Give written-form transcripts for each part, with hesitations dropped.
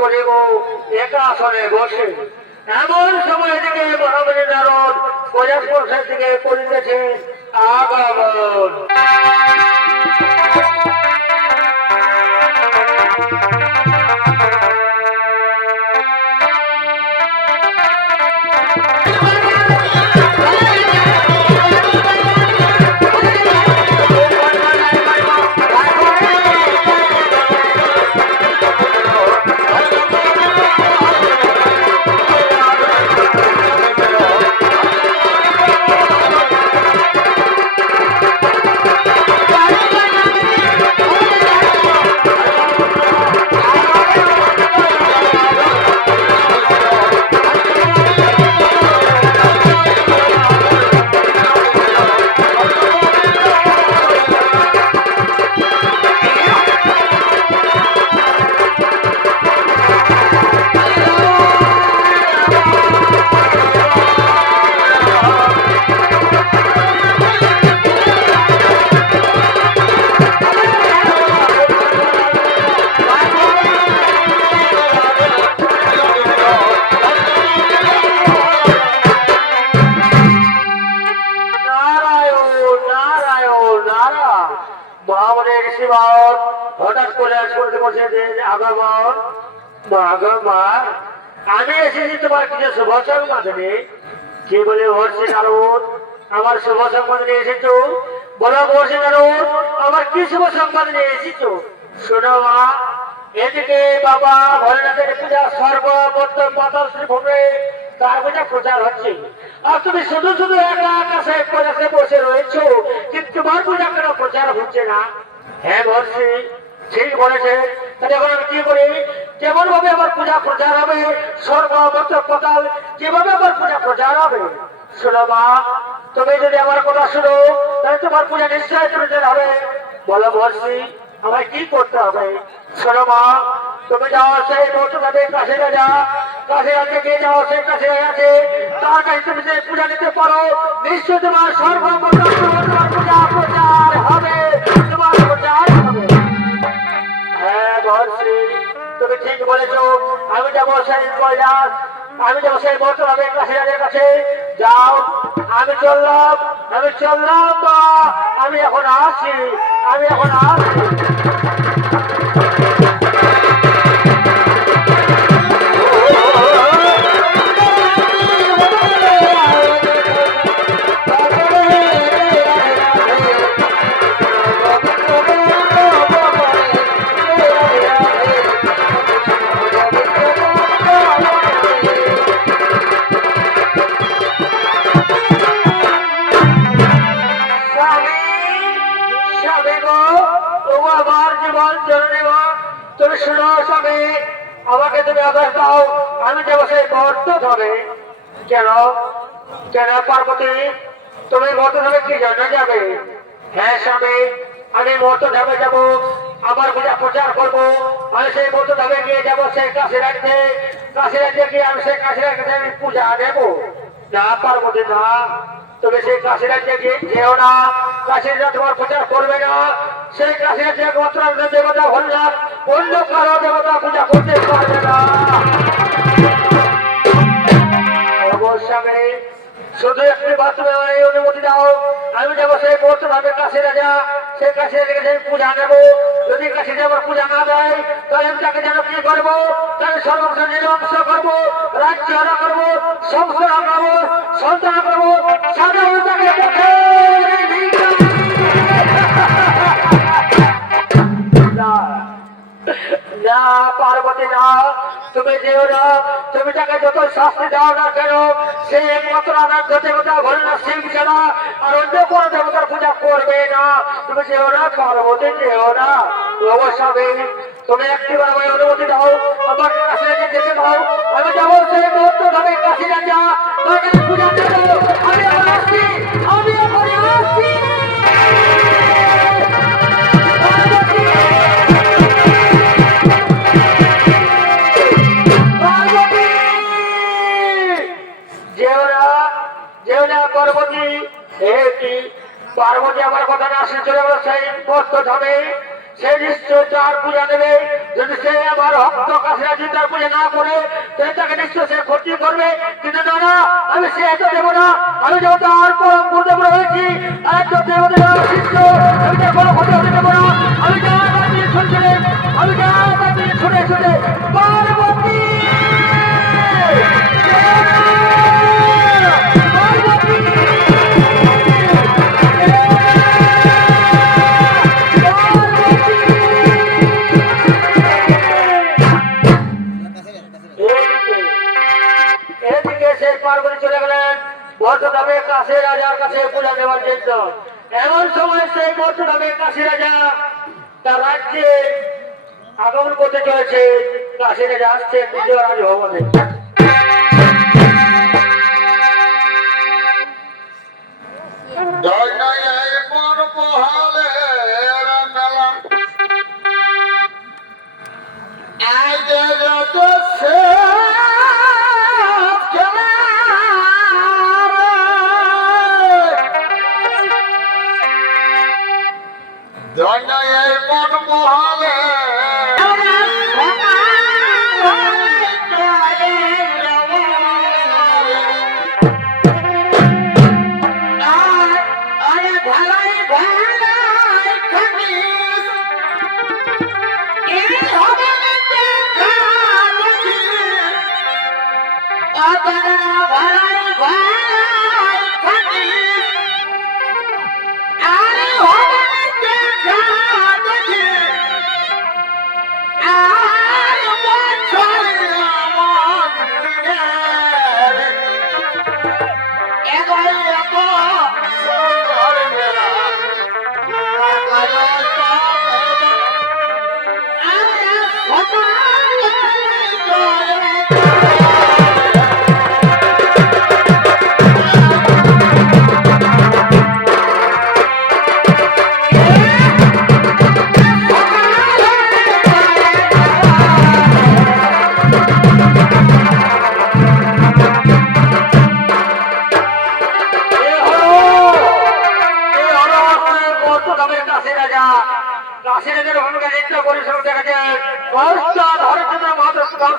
করিব একা আসনে বসে। এমন সময় থেকে মহাবলী নারদ কৈলাস পর্বতের দিকে করিতেছে আগমন। হঠাৎ করে করতে করছে যে আগমন আগমন আমি এসেছি তোমার কিছু শুভ সংবাদে। কি বলে হর্ষি নারদ আমার শুভ সংবাদ নিয়ে এসেছো? বলো হর্ষি নারদ আমার কি শুভ সংবাদ নিয়ে এসেছো? শোনো মা, এদিকে বাবা ভোলেনাথের পূজা সর্বমধ্য পাতাল শ্রীভূমে তার পূজা প্রচার হচ্ছে, আর তুমি শুধু শুধু একা আকাশে কৈলাসে বসে রয়েছো, কিন্তু তোমার পূজা কেন প্রচার হচ্ছে না? হ্যাঁ বর্ষি ঠিক বলেছে। তাহলে এখন আমি কি করি? যেমন ভাবে আমার পূজা প্রচার হবে সর্বমধ্য পাতাল, যেভাবে আমার পূজা প্রচার হবে। শোনো মা, তুমি যদি আমার কথা শুনো তাহলে তোমার পূজা নিশ্চয় প্রচার হবে। বলো বর্ষি আমায় কি করতে হবে? শোনো মা, তুমি যাও সেই মৌসুমে কাছে যা, কাছে আছে গিয়ে যাও সেই কাছে আছে, তার কাছে তুমি যে পূজা নিতে পারো, নিশ্চয় তোমার সর্বমধ্য তোমার পূজা প্রচার হবে, তোমার প্রচার হবে। হ্যাঁ বর্ষি তুমি ঠিক বলেছো। আমি যাবো সেই কৈলাস, আমি যাবো সেই মৌসুমে কাশিরাজের কাছে। যাও, আমি চললাম মা, আমি এখন আসি, আমি এখন আসি। তুমি শুনো স্বামী, আমাকে তুমি আদেশ দাও, আমি যাবো সেই মর্তধামে। কেন কেন পার্বতী, তুমি মর্তধামে কি জন্য যাবে? হ্যাঁ স্বামী, আমি মর্তধামে যাব, আমার পূজা প্রচার করবো। আমি সেই মর্তধামে গিয়ে যাবো সেই কাশিরাজে, কাশিরাজে গিয়ে আমি সেই কাশিরাজে আমি পূজা দেবো। না পার্বতী না, তুমি সেই কাশিরাজে গিয়ে যেও না, কাশিরাজ তোমার প্রচার করবে না। সেই কাশিরাজে একমাত্র দেবতা ভোলেনাথ, অন্য কারো দেবতা পূজা করতে পারবে না। অবশ্যই শুধু একটি বাথরুমে অনুমতি দাও, আমি যাবো সেই মর্তধামে কাশিরাজা, সেই কাশিরাজে সেই পূজা নেবো। যদি কাশিরাজ আমার পূজা না দেয় তাহলে আমি তাকে যেন কি করবো? তাহলে সর্বস্ব নিরংশ করবো, রাজ্য হারা করবো, সংসার হারাবো, সন্তান করবো, সাধারণ তাকে না পার্বতী না, তুমি যেও না। তুমি তাকে যত শাস্তি দাও না কেন, সে একমাত্র আনন্দ দেবতা ভোলেনাথ শিব ছাড়া আর অন্য কোন দেবতার পূজা করবে না। তুমি যেও না পার্বতী, যেও না। অবশ্যই তুমি একটিবার ওই অনুমতি দাও, আমার কাছে যেতে দাও, আমি যাবো সেই মর্তধামে কাশিরাজা, তাকে পূজা দেবো। আমি এখন আসছি, আমি এখন আসছি। পার্বতী আমার কথা না শুনে চলে গেল সেই মর্তধামে। সে নিশ্চয় তার পূজা নেবে। যদি সে আবার ভক্ত কাছে যদি তার পূজা না করে তাহলে তাকে নিশ্চয় সে ক্ষতি করবে। কিন্তু না না, আমি সে এত দেবো না। আমি যেহেতু তার পরম গুরুদেব রয়েছি, আর তো দেবদেব শিষ্য, আমি তার কোনো ক্ষতি হতে দেবো না। আমি যা তার শুনছে, আমি যা তার শুনে শুনে পার্বতী এদিকে সেই পার্বতী চলে গেলেন বর্ষধামে কাশী রাজার কাছে পূজা দেওয়ার জন্য। এমন সময় সেই বর্ষধামে কাশী রাজা তার রাজ্যে আগমন করতে চলেছে। কাশী রাজা আসছে নিজ রাজভবনে।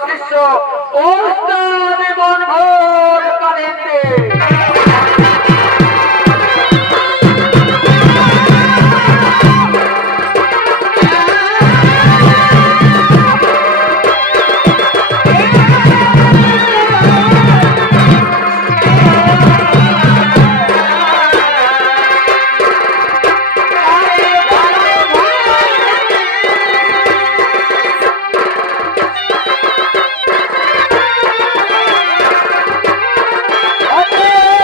শিষ্য ওস্তাদ মন ভোর কালেন্দে Okay.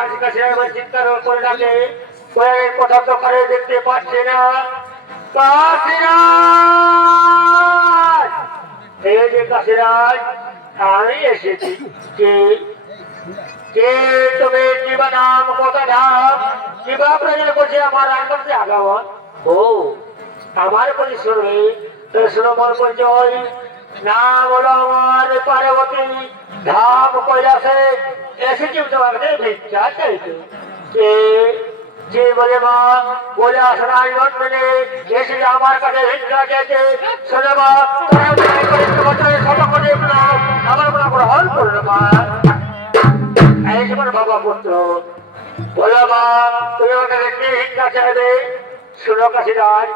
কাশিরাজ কাশিরাজ বলে চিৎকার করে ডাকে ওই কথা তো কারে দেখতে পাচ্ছে না কাশিরাজ এই যে কাশিরাজ আমি এসেছি কে কে তুমি কিবা নাম কথা নাম কিবা প্রয়োজন করছে আমার আগে আগাবন ও আমার পরিশ্রমে তো শুনো মোর পরিচয় নাম হলো আমার পার্বতী ধাম কৈলাসে এসেছি তোমার কাছে ভিক্ষা চাইতে কে যে বলে মা কৈলাস রাজগঞ্জ মেনে এসে আমার কাছে ভিক্ষা চাইতে শোনো মা আমার গ্রহণ করলো মা এই যে বাবা পুত্র বলো মা তুমি আমার কাছে কি ভিক্ষা চাইবে শোনো কাশিরাজ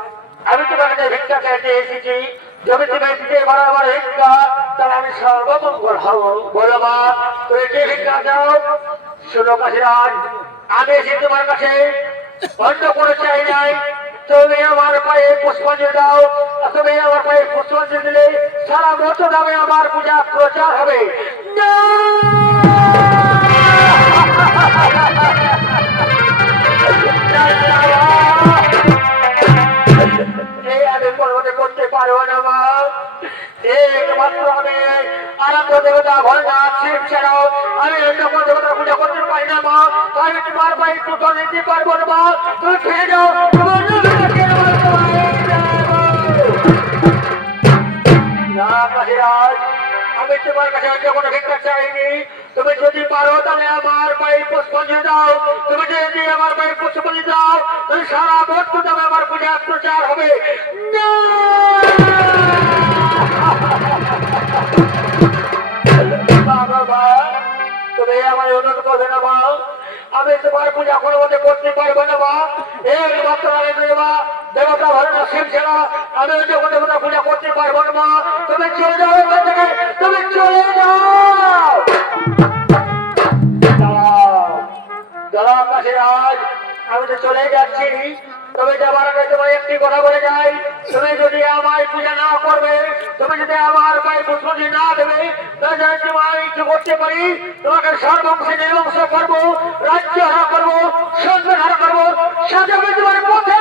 আমি তোমার কাছে ভিক্ষা চাইতে এসেছি যদি তুমি দিতে বরাবর ভিক্ষা তাহলে আমি সর্বমঙ্গল হব বলো মা তুমি কি ভিক্ষা চাও শোনো কাশিরাজ আমি এসে তোমার কাছে অন্য কোনো চাই নাই তুমি আমার পায়ে পুষ্পাঞ্জলি দাও তুমি আমার পায়ে পুষ্পাঞ্জলি দিলে সারা বছর নামে আমার পূজা প্রচার হবে আমি পর্বতে করতে পারবো না মা একমাত্র আমি আরাধ্য দেবতা ভোলেনাথ শিব ছাড়াও আমি অন্য কোন দেবতার পূজা করতে পারি না মা আমি তোমার পায়ে পুজো দিতে পারবো না মা তুমি ফিরে যাও না কাশিরাজ আমি তোমার কাছে অন্য কোনো ভিক্ষা চাইনি তুমি যদি পারো তাহলে আমার পায়ে পুষ্পাঞ্জলি দাও তুমি যদি আমার পায়ে পুষ্পাঞ্জলি দাও তুমি সারা বছর তবে আমার পূজা প্রচার হবে তুমি আমার অনুরোধ করবে না মা আমি তোমার পূজা কোনো মতে করতে পারবো না মা একমাত্র দেবতা ভোলেনাথ শিব ছাড়া আমি অন্য কোনো দেবতা পূজা করতে পারবো না মা তুমি চলে যাও এখান থেকে তুমি চলে যাও দাদা কাশিরাজ আমি তো চলে যাচ্ছি তবে যাবার আগে তোমার একটি কথা বলে যাই তুমি যদি আমার পূজা না করবে তুমি যদি আমার পায়ে পুষ্পাঞ্জলি না দেবে তাহলে যদি তোমার ইচ্ছে করতে পারি তোমাকে সর্বংশে নির্বংশ করবো রাজ্য হারা করবো সন্তান হারা করবো সাথে তোমার পথে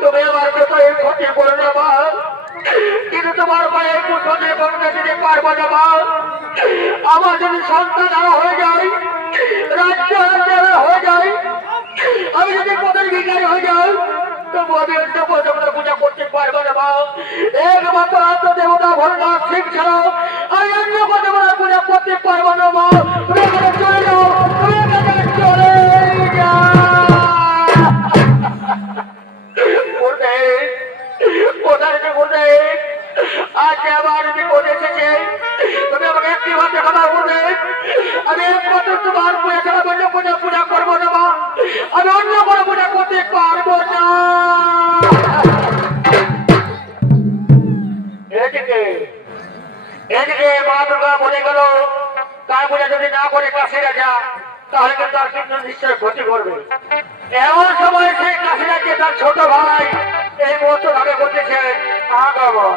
তুমি আমার কোথায় ক্ষতি করে নেবা কিন্তু তোমার পায়ে পুষ্পাঞ্জলি দিতে পারবো না মা আমার যদি সন্তান আরো হয়ে যায় রাজ্য হয়ে যায় আমি যদি পদের ভিখারি হয়ে যাই তবু আমি অন্য দেবতা পূজা করতে পারবো না মা একমাত্র আত্ম দেবতা ভোলেনাথ শিব ছাড়াও আমি অন্য দেবতা পূজা করতে পারবো না মা তুমি এখানে চলে যাও তুমি এখানে চলে যাও কোথায় যে আজ আমার বিপদ এসেছে তুমি আমাকে একটি ভাবে কথা বলবে আমি একমাত্র তোমার পূজা ছাড়া অন্য পূজা করবো না মা আমি অন্য কোনো পূজা করতে পারবো না এদিকে মা দুর্গা বলে গেল তার পূজা যদি না করে কাশি রাজা তাহলে কিন্তু তার কিন্তু নিশ্চয় ক্ষতি করবে এমন সময় সেই কাশি রাজ্যে তার ছোট ভাই এই মুহূর্ত ভাবে বলতেছে আগমন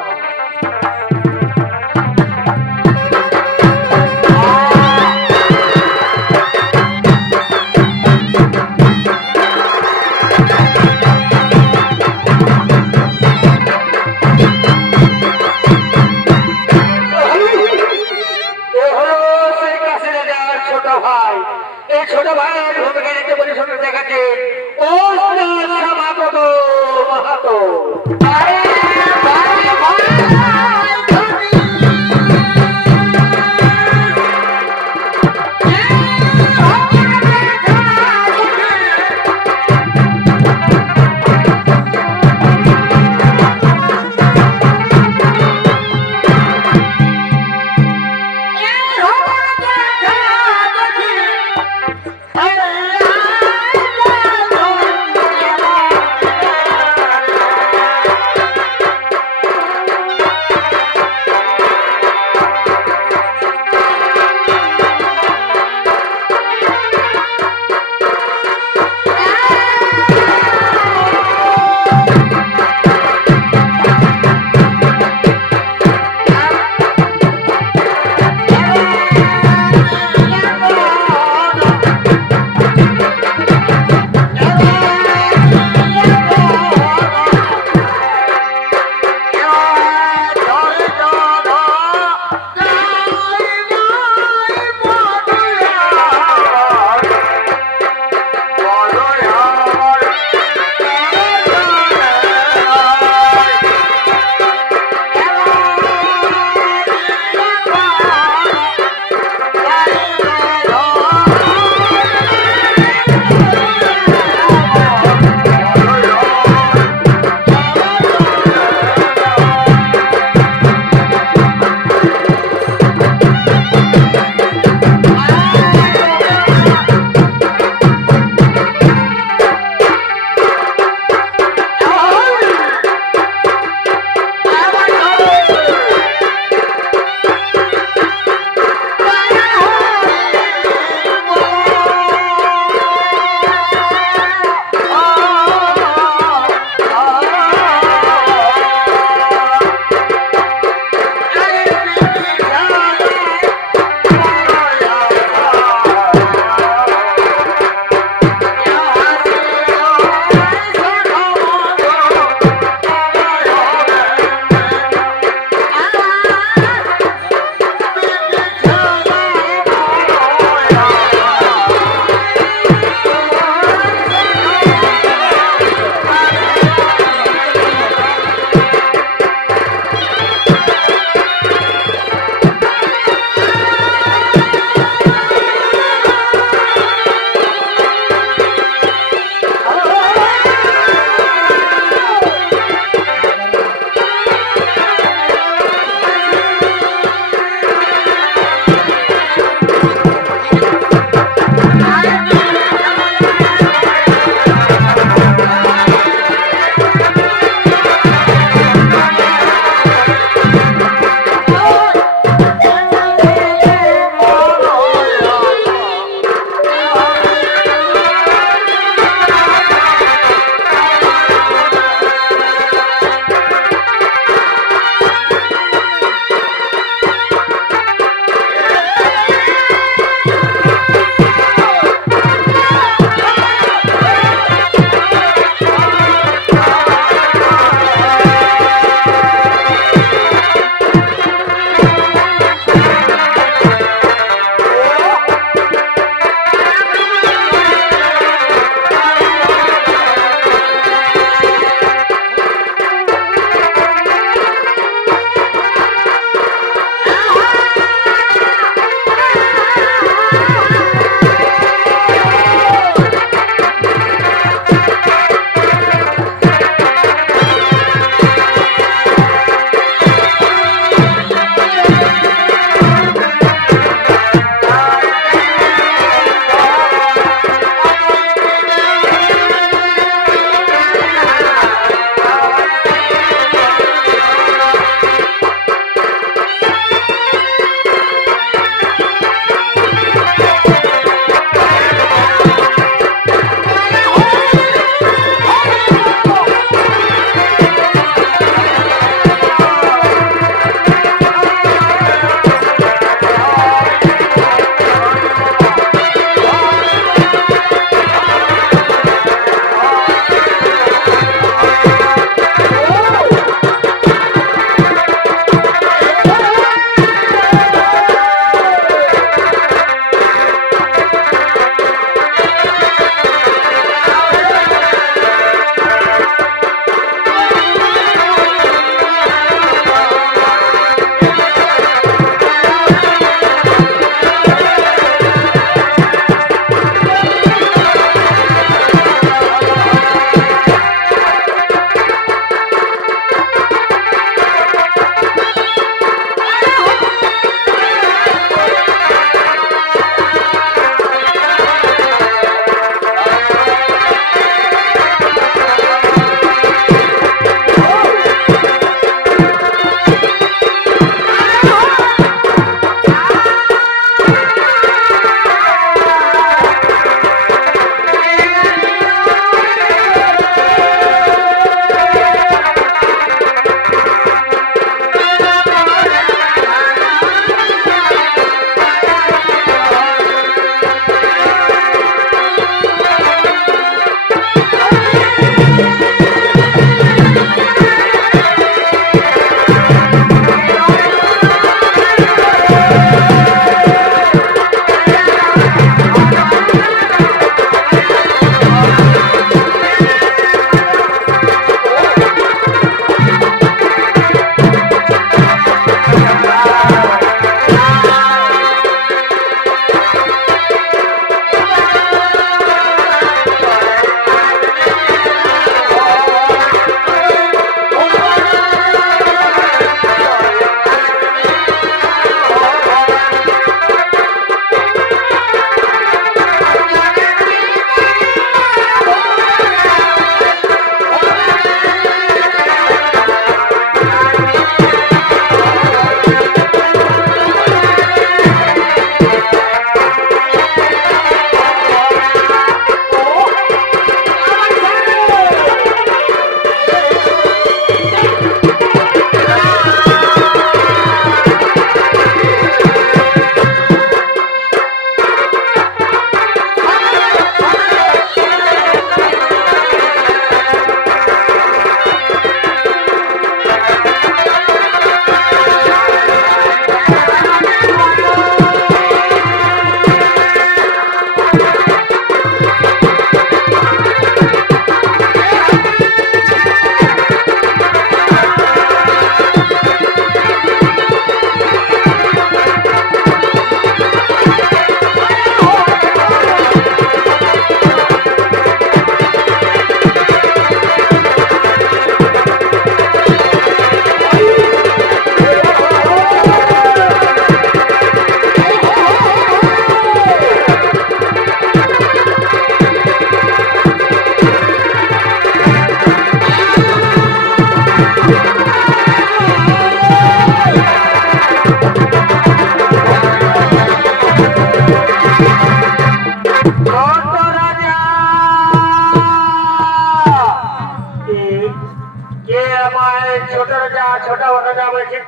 ছোট ভাইয়ের ভূমিকা নিতে পরিশ্রম দেখাচ্ছে ও মাহাতো মাহাতো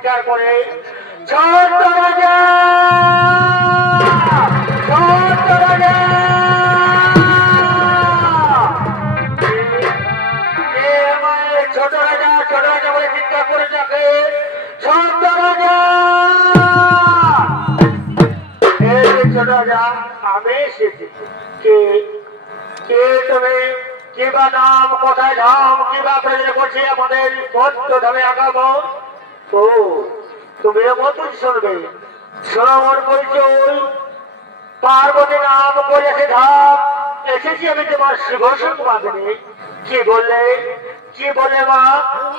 চিৎকার করে ছোট রাজা ছোট রাজা ছোট রাজা বলে চিৎকার করে ডাকে ছোট রাজা ছোট রাজা আমি এসেছি কে কে তুমি কিবা নাম কোথায় ধাম কিবা প্রয়োজন করছে আমাদের মধ্য ধামে আগাবো ও তুমি মতন শুনবে শোনার পরিচয় পার্বতী নাম করেছে ধাম এসেছি আমি তোমার শুভ সংবাদে কি বললে কি বলে মা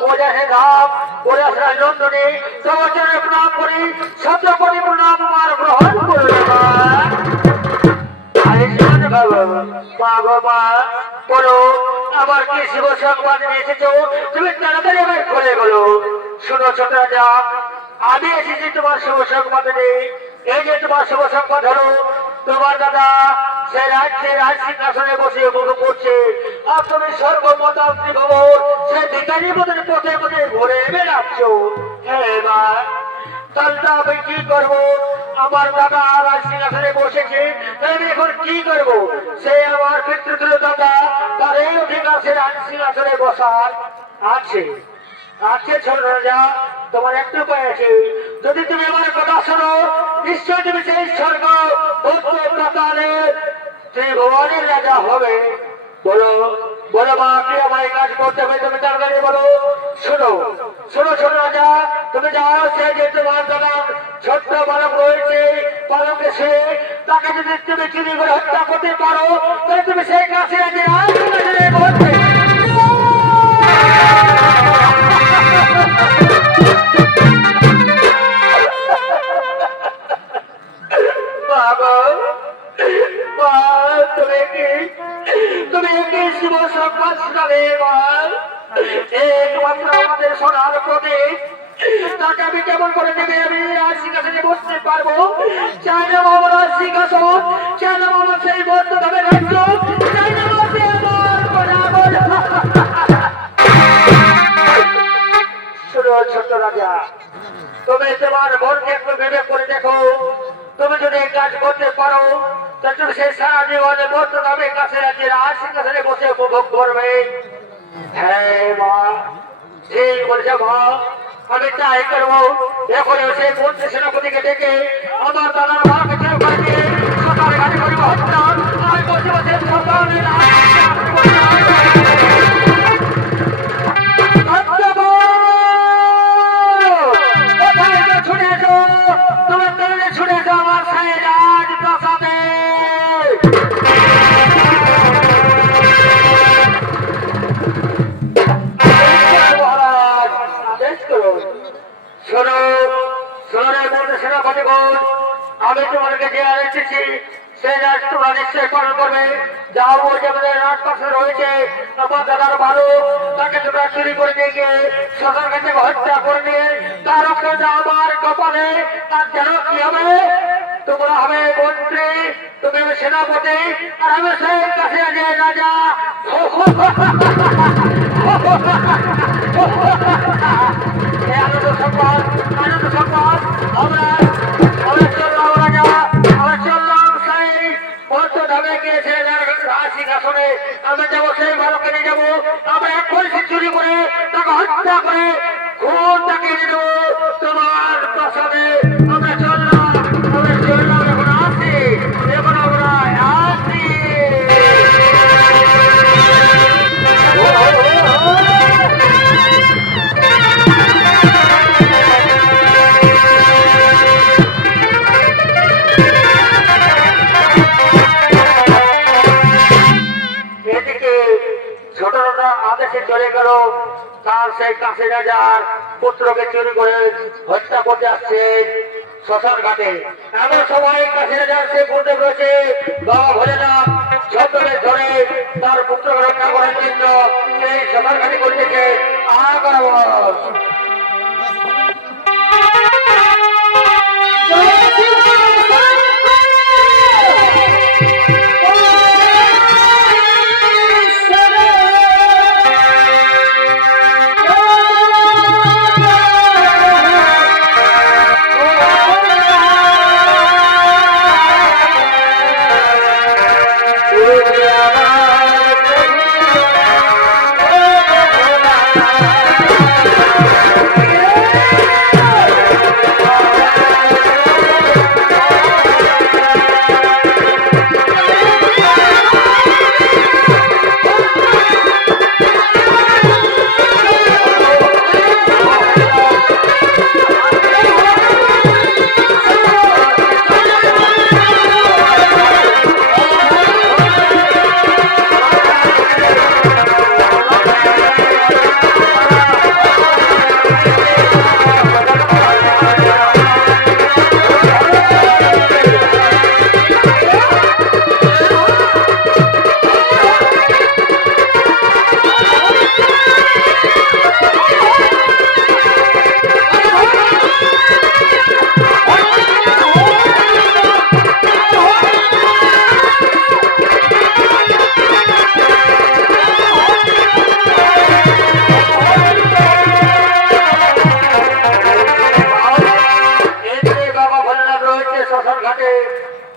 ওজাসে ধাম ওজাসে নন্দনে তোমার জন্য প্রণাম করি শতকোটি প্রণাম আমার গ্রহণ করলে মা আমার কি শিব সংবাদ নিয়ে এসেছো তুমি তাড়াতাড়ি আমার করে বলো শোনো ছোট রাজা আমি এসেছি তোমার শুভ সংবাদ নিয়ে এই যে তোমার শুভ সংবাদ হলো তোমার দাদা সে রাজ্যে রাজ সিংহাসনে বসে উপভোগ করছে আর তুমি সর্বমতান্ত্রিক খবর সে ভিখারির মতন পথে পথে ঘুরে বেড়াচ্ছ হ্যাঁ মা তাহলে আমি কি করবো আমার দাদা রাজ সিংহাসনে বসেছে আমি এখন কি করবো সে আমার পিতৃতুল্য দাদা তার এই অধিকার সে রাজ সিংহাসনে বসার আছে আছে ছোট রাজা তোমার একটু উপায় আছে যদি তুমি আমার কথা শোনো নিশ্চয় তুমি সেই স্বর্গ পাতালে ত্রিভুবনের রাজা হবে বলো বলো মা কি আমার এই কাজ করতে হবে তুমি তাড়াতাড়ি বলো শোনো শোনো ছোট রাজা তুমি যাও সে যে তোমার দাদা ছোট্ট বালক রয়েছে বালক সে তাকে যদি তুমি চুরি করে হত্যা করতে পারো তাহলে তুমি সেই কাছে বলতে আমাদের সোনার প্রদেশ তাকে আমি কেমন করে দেবে আমি রাজ সিংহাসনে বসতে পারবো চাই না আমার রাজ সিংহাসন চাই না আমার সেই বদ্ধ ধরে রাজ্য চাই না ছোট্ট রাজা তুমি তোমার মনকে একটু বিবেক করে দেখো তুমি যদি এই কাজ করতে পারো তাহলে তুমি সেই সারা জীবনে বদ্ধ ধরে কাছে রাজ্যে রাজ সিংহাসনে বসে উপভোগ করবে হ্যাঁ মা ঠিক বলছে মা আমি তাই করবো এখন সেই মন্ত্রী সেনাপতিকে ডেকে আমার দাদার মাকে ছেড়ে করে দিয়ে সকালে গাড়ি করিব হত্যা আমি বসে বসে সকালে ছুটে এসো তোমার তরুণে ছুটে এসো আমার সেই রাজ প্রাসাদে আমি তোমাদেরকে যে এসেছি সেই রাজ তোমরা নিশ্চয় পালন করবে যাও ওই যে আমাদের রাজপাশে রয়েছে আমার দাদার ভালো তাকে তোমরা চুরি করে নিয়ে গিয়ে শ্মশান কাছে হত্যা করে নিয়ে তার রক্ত আমার কপালে তার যেন কি হবে তোমরা হবে মন্ত্রী তুমি হবে সেনাপতি আর আমি সেই কাছে যে রাজা আনন্দ সংবাদ আমরা চললাম রাজা আমরা চললাম সেই মধ্য ধামে গিয়েছে সিংহাসনে আমরা যাবো সেই ভালোকে নিয়ে যাবো আমরা এক পরিস্থিতি চুরি করে তাকে হত্যা করে খুন তাকে দেবো তোমার প্রাসাদে আমরা চললাম এখন আসি এখন আমরা আসি আদেশে চলে গেল তার সেই কাছে রাজার পুত্রকে চুরি করে হত্যা করতে আসছে শ্মশান ঘাটে এমন সময় কাছে রাজার সে বলতে রয়েছে বাবা ভোলেনাথ ছত্রে ধরে তার পুত্রকে রক্ষা করার জন্য সেই শ্মশান ঘাটে করতেছে আগাম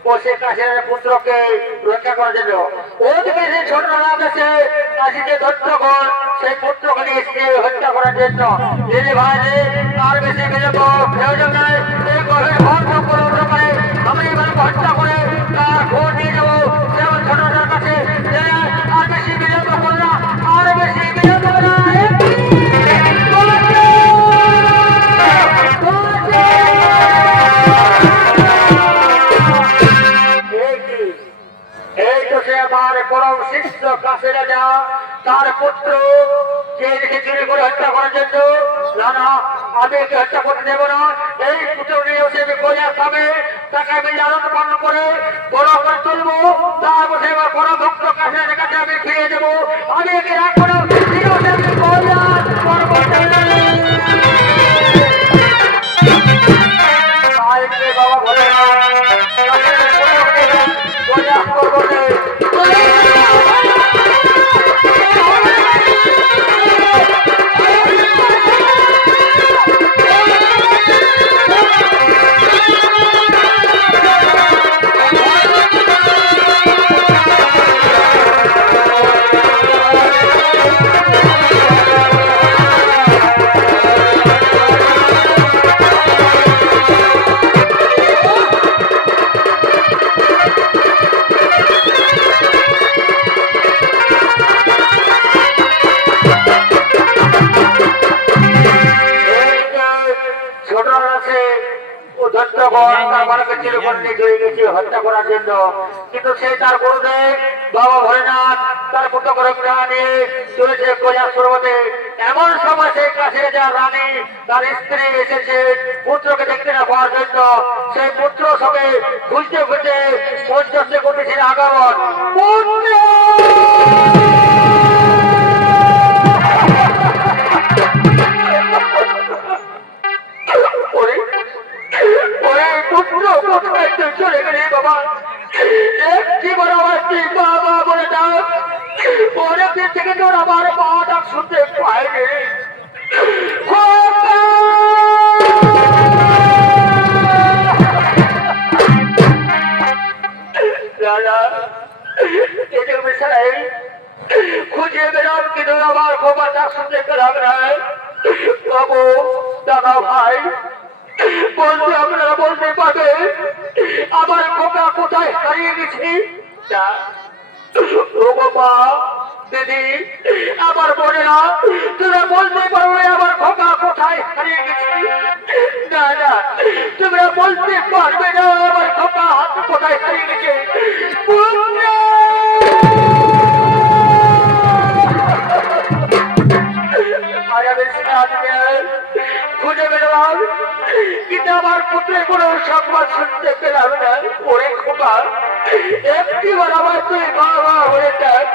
ও সে কাশির পুত্রকে রক্ষা করার জন্য। ওদিকে যে ছোট রাত আছে কাশি যে দত্তগণ সেই পুত্রকে নিয়ে এসেছে হত্যা করার জন্য। দিদি ভাই তার বেশি বিলম্ব প্রয়োজন নেই। এই গভীর ভর করে আমি এবারে হত্যা করে তার খোঁজ নিয়ে যাবো যেমন ছোট রাজার কাছে। আর বেশি বিলম্ব করো না, আর বেশি বিলম্ব করো না। এই তো সে আমার পরম শিষ্য কাছে রাজা তার পুত্র কে রেখে চুরি করে হত্যা করার জন্য। না না, আমি একে হত্যা করতে দেবো না। এই পুত্র নিয়ে সে গোজা খাবে, তাকে আমি লালন পালন করে বড় করে তুলবো। তারপর সে আমার বড় ভক্ত কাছে কাছে আমি ফিরিয়ে দেবো। আমি একে রাখবো না, আমি গোজা করবো। বাবা বলে গোজা করবো। হত্যা করার জন্য, কিন্তু সে তার গুরুদেব বাবা ভোলেনাথ তার পুত্র করে নিয়ে চলেছে কৈলাস পর্বতে। এমন সময় সেই কাছে যা রানী তার স্ত্রী এসেছে পুত্রকে দেখতে না পাওয়ার জন্য। সেই পুত্র সবে খুঁজতে খুঁজতে পর্যস্ত করতেছিল আগমন। চলে গেলে বাবা একটি বড় বাবা বলে দাও। অনেকদিন থেকে তোর আমার পাটা শুনতে পাইনি। খুঁজে বেড়াম কিন্তু আমার খোপাটা শুনতে পেলাম না। বাবু দাদা ভাই বলতে আপনারা বলতে পারবে আমার খোকা কোথায় হারিয়ে গেছি? মা দিদি আমার বোনেরা তোমরা বলতে পারবে আমার খোকা কোথায় হারিয়ে গেছি? না না, তোমরা বলতে পারবে না আমার খোকা হাত কোথায় হারিয়ে গেছে। খুঁজে বেরোলাম কিন্তু আমার পুত্রের কোনো সংবাদ শুনতে পেলাম না। ওরে খোকা একটিবার আমার তুই বাবা হয়ে যাক।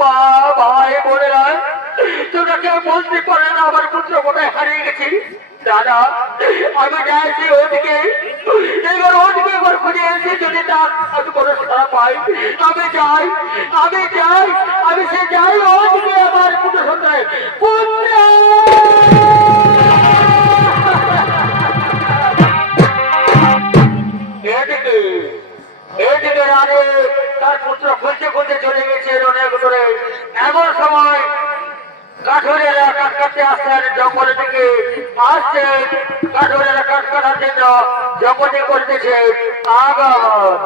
মা ভাই বোনেরা তোমরা কেউ বলতে পারে না আমার পুত্র কোথায় হারিয়ে গেছি। দাদা আমি যাইছি ওদিকে, এবার ওদিকে এবার খুঁজে এসে যদি তার আমি কোনো সারা পাই আমি যাই আমি সে যাই ওদিকে আমার পুত্র সন্তান এদিকে এদিকে রানে তার পুত্র খুঁজতে খুঁজতে চলে গেছে অনেক দূরে। এমন সময় কাঠুরেরা কাঠ কাটতে আসছেন, জঙ্গলের দিকে আসছে। কাঠুরেরা কাঠ কাটার জন্য জঙ্গলে করতেছে আগমন।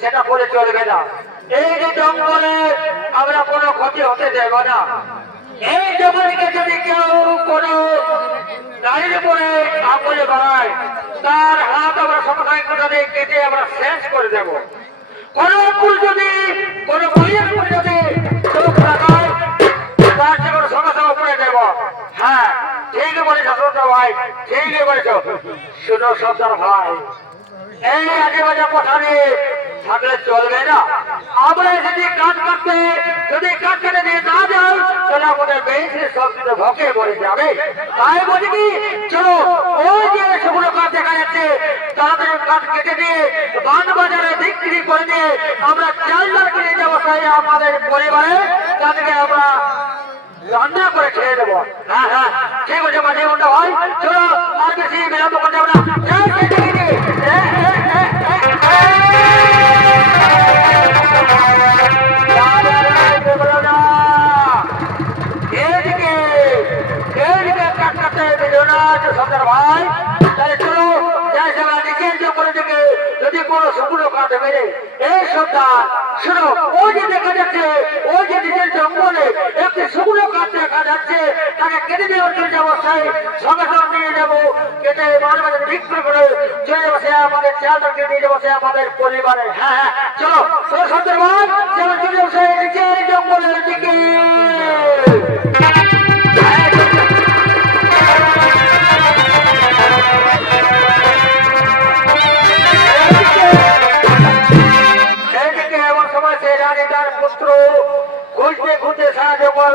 সেটা করে চলবে না। এই যে জঙ্গলে আমরা কোনো ক্ষতি হতে দেব না। এই জঙ্গলকে যদি কেউ কোনো গাড়ির উপরে আগুনে বাড়ায় তার হাত আমরা সমসাময়িক কেটে আমরা শেষ করে দেব। কোনো ফুল যদি কোনো বইয়ের উপরে যদি চোখ লাগায় তার যেমন সমসাময়িক করে দেব। হ্যাঁ ঠিকই বলেছ সর্দার ভাই, ঠিকই বলেছ। শুনো সর্দার ভাই, এই আগে বাজে কথা নিয়ে থাকলে চলবে না। আমরা যদি কাঠ কাটতে যদি কাঠ কেটে দিয়ে না যাও তাহলে আমাদের বেশি সব কিছু ভকে পড়ে যাবে। তাই বলি কি চলো ওই যে সেগুলো কাঠ দেখা যাচ্ছে তাড়াতাড়ি কাঠ কেটে দিয়ে বান বাজারে বিক্রি করে দিয়ে আমরা চাল কিনে যাবো, তাই আমাদের পরিবারে তাদেরকে আমরা রান্না করে খেয়ে দেবো। হ্যাঁ হ্যাঁ ঠিক আছে মাঝে মনটা হয়। চলো আর বেশি বিলম্ব করতে হবে না। সর্দার ভাই তাহলে চলো যাই সবাই নিচের জঙ্গলে থেকে যদি কোনো শুকনো কাঠ মেরে এই সর্দার শুনো ওই যে দেখা যাচ্ছে ওই যে নিচের জঙ্গলে একটি শুকনো কাঠ দেখা যাচ্ছে তাকে কেটে দিয়ে চলে যাবো, সেই সঙ্গে সঙ্গে নিয়ে যাবো কেটে মাঝে মাঝে বিক্রি করে চলে যাবো, সে আমাদের চালটাকে নিয়ে যাবো, সে আমাদের পরিবারে। হ্যাঁ হ্যাঁ চলো সর্দার ভাই চলো চলে যাবো সেই নিচের জঙ্গলের দিকে। Yeah. যখন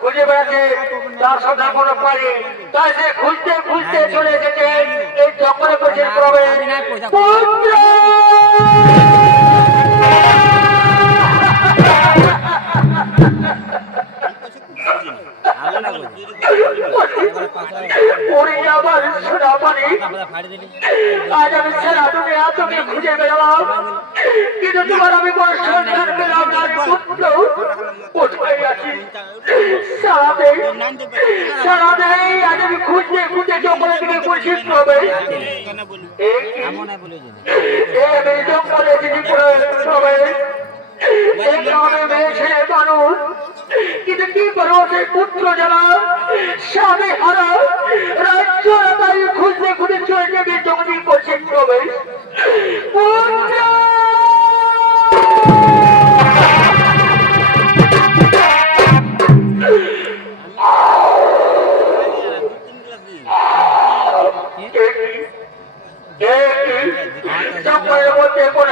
খুঁজে বেড়াচ্ছে তার সন্ধান কোনো পারে তাই সে খুঁজতে খুঁজতে চলে এসেছে এই জঙ্গলে প্রবেশ করবে পুত্র ওরে আমার সোনামণি আজ আমি সারা দুনিয়া তোকে খুঁজে বেড়ালাম কিন্তু তোমার আমি বড় সন্ধান পেলাম না পুত্র কোথায় আছি সারাদিন আজ আমি খুঁজতে খুঁজতে জঙ্গলের দিকে বলছি প্রবে আমি জঙ্গলে এসেছি প্রবে এই গ্রামে মেয়ে ছেলে মানুষ কিন্তু কি করবো সেই পুত্র যারা স্বামী হারা রাজ্য তাই খুঁজতে খুঁজে চলে যাবে জঙ্গলি করছে প্রবেশ পুত্র জঙ্গলের মধ্যে কোন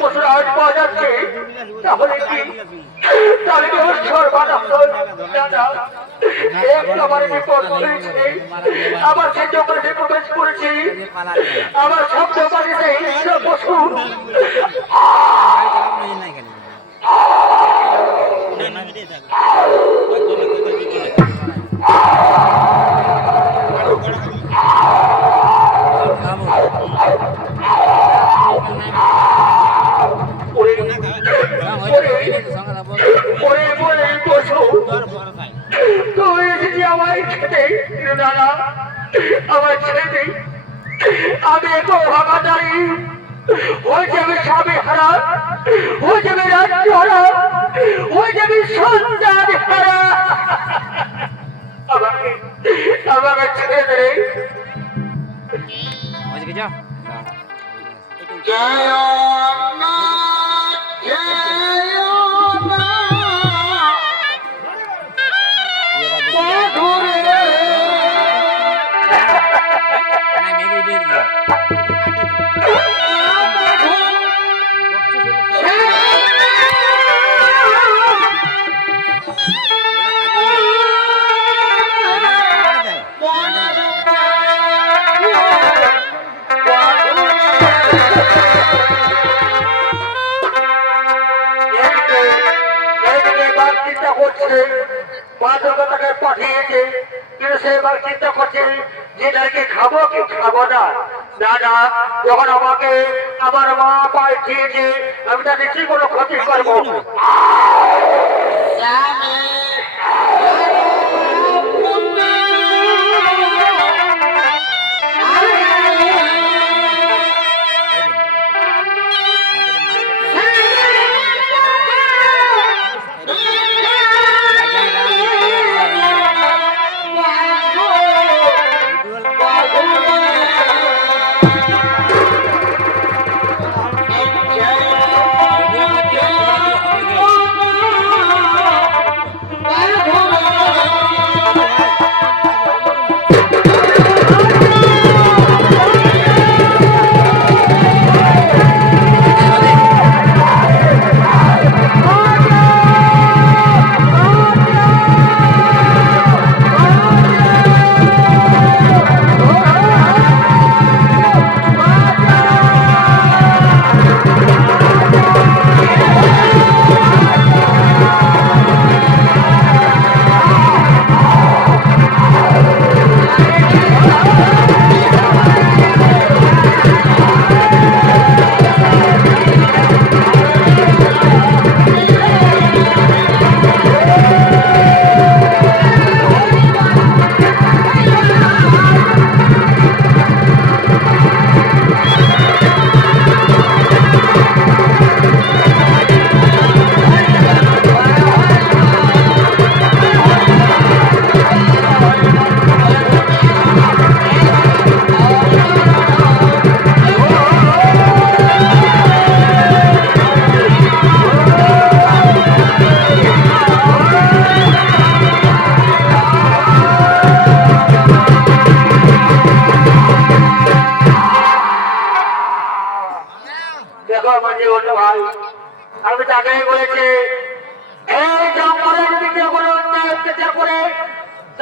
পশুর আজ পাওয়া যাচ্ছে তাহলে কি তাহলে কি সর্বানন্দ আমার বিপদ হয়েছে আমার সেই জঙ্গলে প্রবেশ করেছি আমার শব্দ বাড়িতে হিংস্র পশু আমার ছেলে আমি এত ভাগাদারি হয়ে যাবে স্বামী হারা হয়ে যাবে রাজ্য হারা হয়ে যাবে সন্তান হারা আমাকে আমাকে ছেড়ে দে তাকে পাঠিয়েছে কিন্তু সে এবার চিন্তা করছে যে তাকে খাবো কি খাবো না দাদা যখন আমাকে আমার মা পাঠিয়েছে আমি তাকে কি কোনো ক্ষতি করবো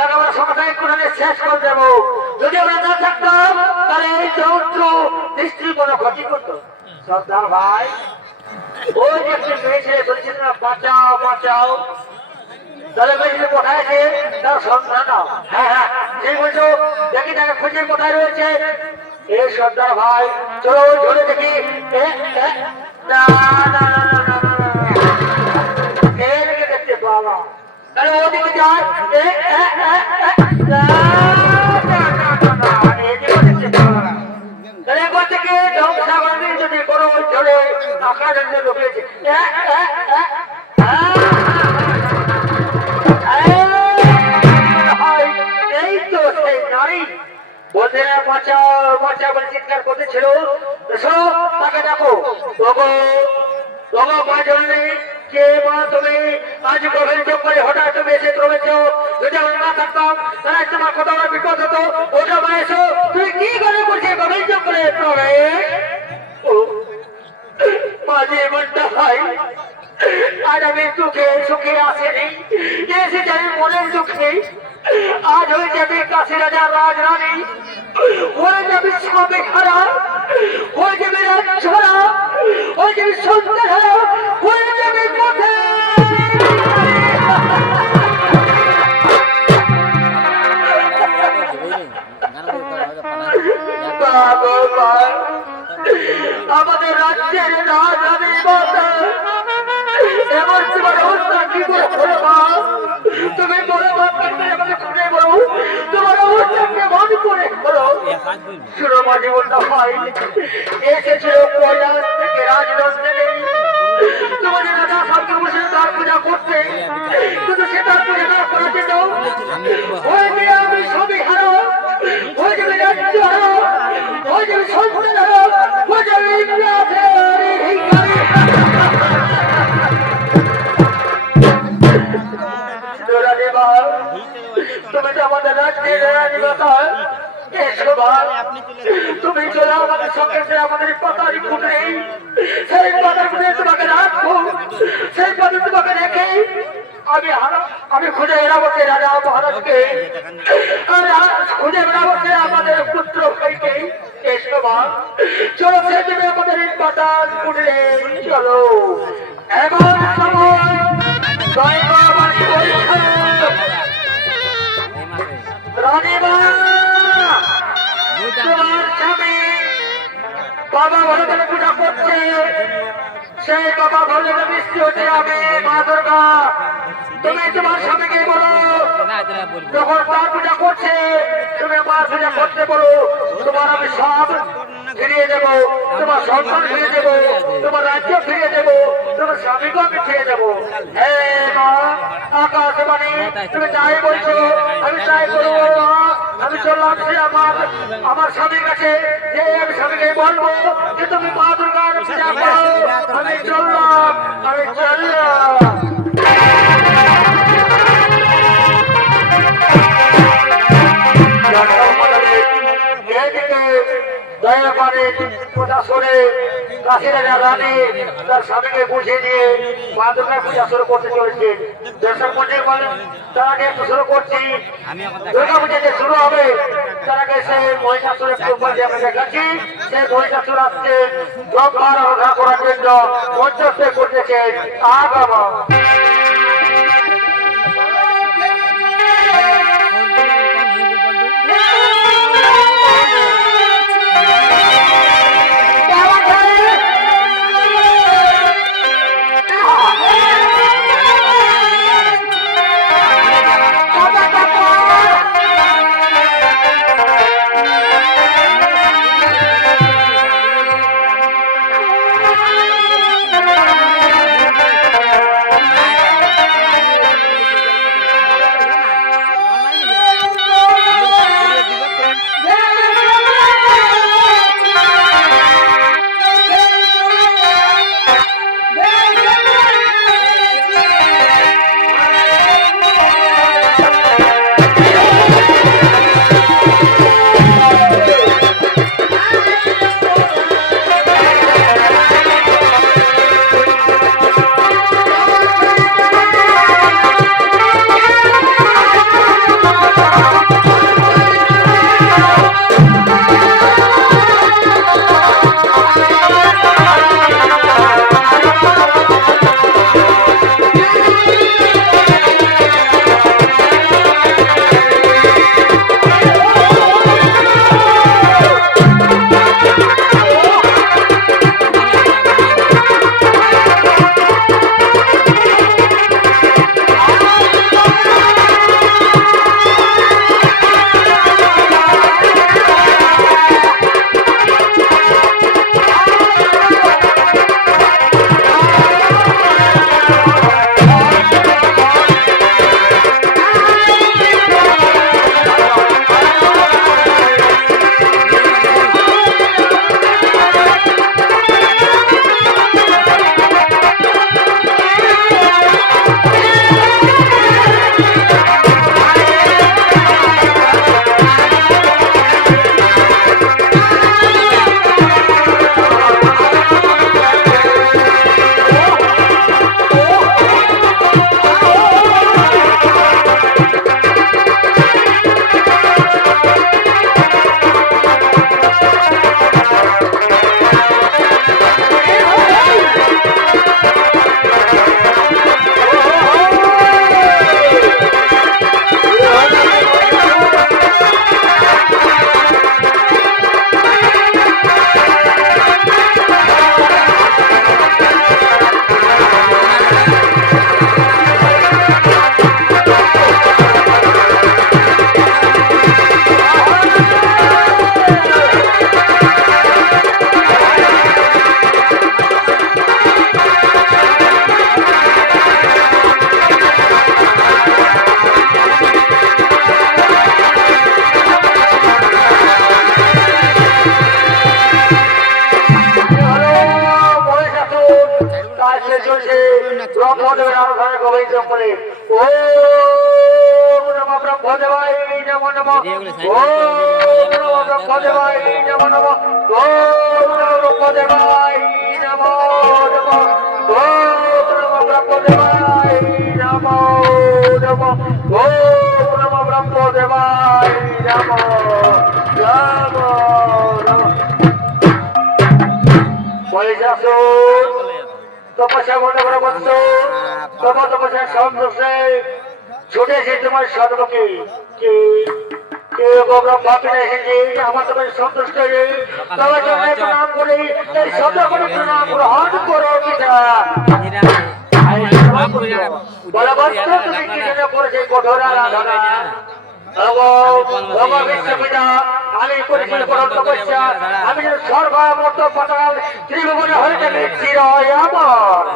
তাকে আমরা সমাধান করে শেষ করে দেবো। যদি আমরা না থাকতাম তাহলে এই যৌত্র দৃষ্টির কোনো ক্ষতি করতো। সর্দার ভাই ওই যে একটি মেয়ে ছেলে বলছিল না বাঁচাও বাঁচাও, তাহলে মেয়েছিল কোথায় আছে তার সন্ধান নাও। হ্যাঁ হ্যাঁ ঠিক বলছো, দেখি তাকে খুঁজে কোথায় রয়েছে। এই সর্দার ভাই চলো ধরে দেখি। না না না না না না এদিকে দেখতে পাওয়া, তাহলে ওদিকে যায়। এদিকে দেখতে পাওয়া না, তাহলে একবার থেকে ধ্বংসাগর যদি কোনো ঝরে আকাশ ঢুকেছে। এই তো সেই নারী বলতে বাঁচাও বাঁচাও বলে চিৎকার করতেছিল। তাকে দেখো ওগো ওগো মা জননী, কে মা তুমি? আজ গভীর জঙ্গলে হঠাৎ তুমি এসে প্রবেশ। যদি আমরা না থাকতাম তাহলে তোমার কত বড় বিপদ হতো। ওটা মা এসো, তুমি কি করে করছে গভীর জঙ্গলে প্রবেশ? মাঝে মনটা হয় আর আমি সুখে সুখে আসেনি, এসে যাই মনের দুঃখে। আজ হয়ে যাবে কাশী রাজা রাজরানী, হয়ে যাবে স্বামী হারা, হয়ে যাবে রাজ ছড়া, হয়ে যাবে সন্তান হারা, হয়ে যাবে পথে। আমাদের রাজ্যের রাজধানী মাতা এবার তোমার অবস্থা কি করে হলো মা? তুমি বলো আমাকে খুঁজে বলো তোমার অবস্থা কেমন করে হলো? শুনো মা, জীবনটা হয় এসেছিল কৈলাস থেকে রাজদণ্ডে। তোমাদের রাজা সরকার বসে তার পূজা করতে, কিন্তু সে তার পূজা না করার জন্য হয়ে গিয়ে আমি সবই হারো, হয়ে যাবে রাজ্য হারো, হয়ে যাবে সন্তান হারো, হয়ে যাবে তুমি তো আমাদের রাজ্যের রাজমাতা। তুমি চলো আমাদের সঙ্গে, আমাদের পাতারি ফুটে সেই পাতার ফুটে তোমাকে রাখবো, সেই পাতা তোমাকে রেখে আমি খুঁজে বেড়াবো রাজা মহারাজকে, খুঁজে বেড়াবো আমাদের পুত্র ভাইকে। এসো মা, চলো সে তুমি আমাদের পাতার ফুটে চলো। এমন সময় রানীমা তোমার স্বামী বাবা ভালো করে পূজা করছে, সেই বাবা ভালো মিষ্টি হচ্ছে আমি মা দুর্গা। তুমি তোমার স্বামীকে বলো যখন তার পূজা করছে তুমি আমার পূজা করতে বলো, তোমার আমি সব ফিরিয়ে দেবো, তোমার সন্তান ফিরিয়ে দেবো, তোমার রাজ্য ফিরিয়ে দেবো, তোমার স্বামীকে আমি ফিরিয়ে দেবো। হে মা আকাশবাণী, তুমি যাই বলছো আমি তাই করবো। আমি চললাম সে আমার স্বামীর কাছে, যে আমি স্বামীকে বলবো যে তুমি মা দুর্গার পূজা করো। আমি চললাম, আমি চললাম। দয়া করে কথা শুনে কাশী রাজা রানী তার স্বামীকে বুঝিয়ে দিয়ে মা দুর্গার পূজা শুরু করতে চলেছে। দর্শক মন্দির বলেন তার আগে একটু শুরু করছি, দুর্গা পূজা যে শুরু হবে তার আগে সেই মহিষাসুরের আমরা দেখাচ্ছি। সেই মহিষাসুর আসছে ব্রহ্মার আরাধনা করার জন্য মঞ্চস্থ করতেছে আগমন। নমো নমো ওম নমো ব্রহ্মদেবায় নমো নমো ওম নমো ব্রহ্মদেবায় নমো নমো ওম নমো ব্রহ্মদেবায় নমো নমো ওম নমো ব্রহ্মদেবায় নমো নমো নমো মহিষাসুর তপস্যা বন্ধ করে বলছ তোমার তপস্যা সন্তোষে ছুটেছে তোমার সর্বকে কে কে ব্রহ্মা ফিরে এসেছে আমার তোমার সন্তুষ্ট হয়ে তোমার জন্য প্রণাম করে এই শত করে প্রণাম গ্রহণ করো পিতা বলবন্ত তুমি কি জন্য করেছে কঠোর আরাধনা আমি করেছি বড় তপস্যা আমি যেন সর্বমত পাতাল ত্রিভুবনে হয়ে থাকে চিরয় আমার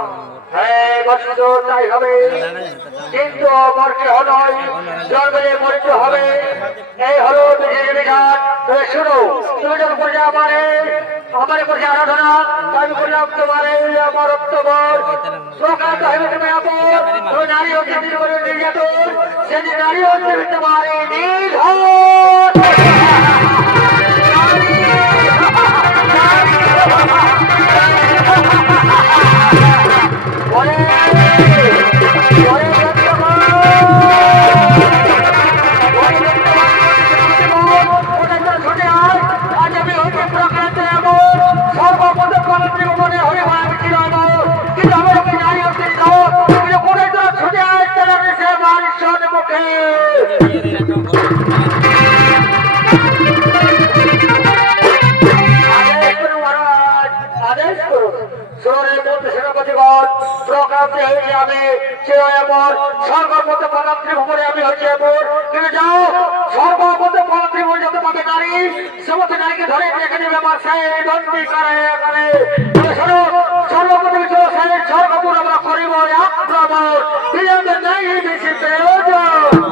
হ্যাঁ বসন্ত তাই হবে কিন্তু আমার কেহ নয় জন্মে মরিতে হবে এই হলো বিধির বিধান তবে শুনো তুমি যখন করছে আমার করছে আরাধনা আমি করলাম তোমার আমার অক্টোবর প্রকান্ত হবে তুমি আপন তুমি নারী হচ্ছে নির্যাতন সেদিন নারী হচ্ছে তোমার নিধন সর্বমতে পদার্থী ভূমরে আমি হচ্ছে কিন্তু যাও সর্বমতে পদার্থী ভূমরে যত পাবে নারী সমস্ত নারীকে ধরে রেখে দেবে আমার সেই বন্দী করে সর্বমতে সেই সর্বপুর আমরা করিব আক্রমণ বিলম্বে নাই বেশি প্রয়োজন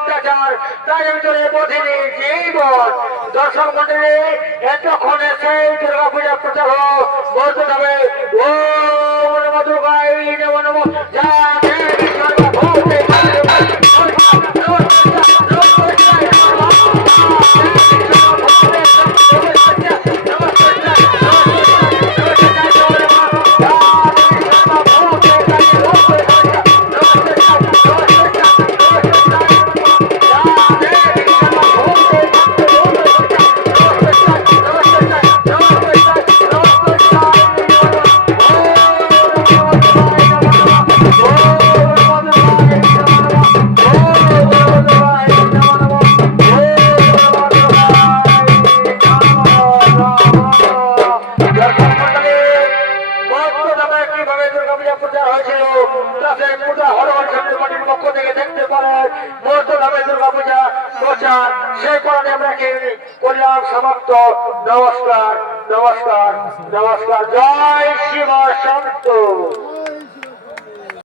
অত্যাচার তার ভিতরে বধিনী জীবন দর্শক মন্ডলী এতক্ষণে সেই দুর্গা পূজা প্রচার বলতে হবে ও নম দুর্গায় নম নম যা দেবী সর্বভূতে সেই কারণে আমরা করলাম সমাপ্ত নমস্কার নমস্কার নমস্কার জয় শিব শান্ত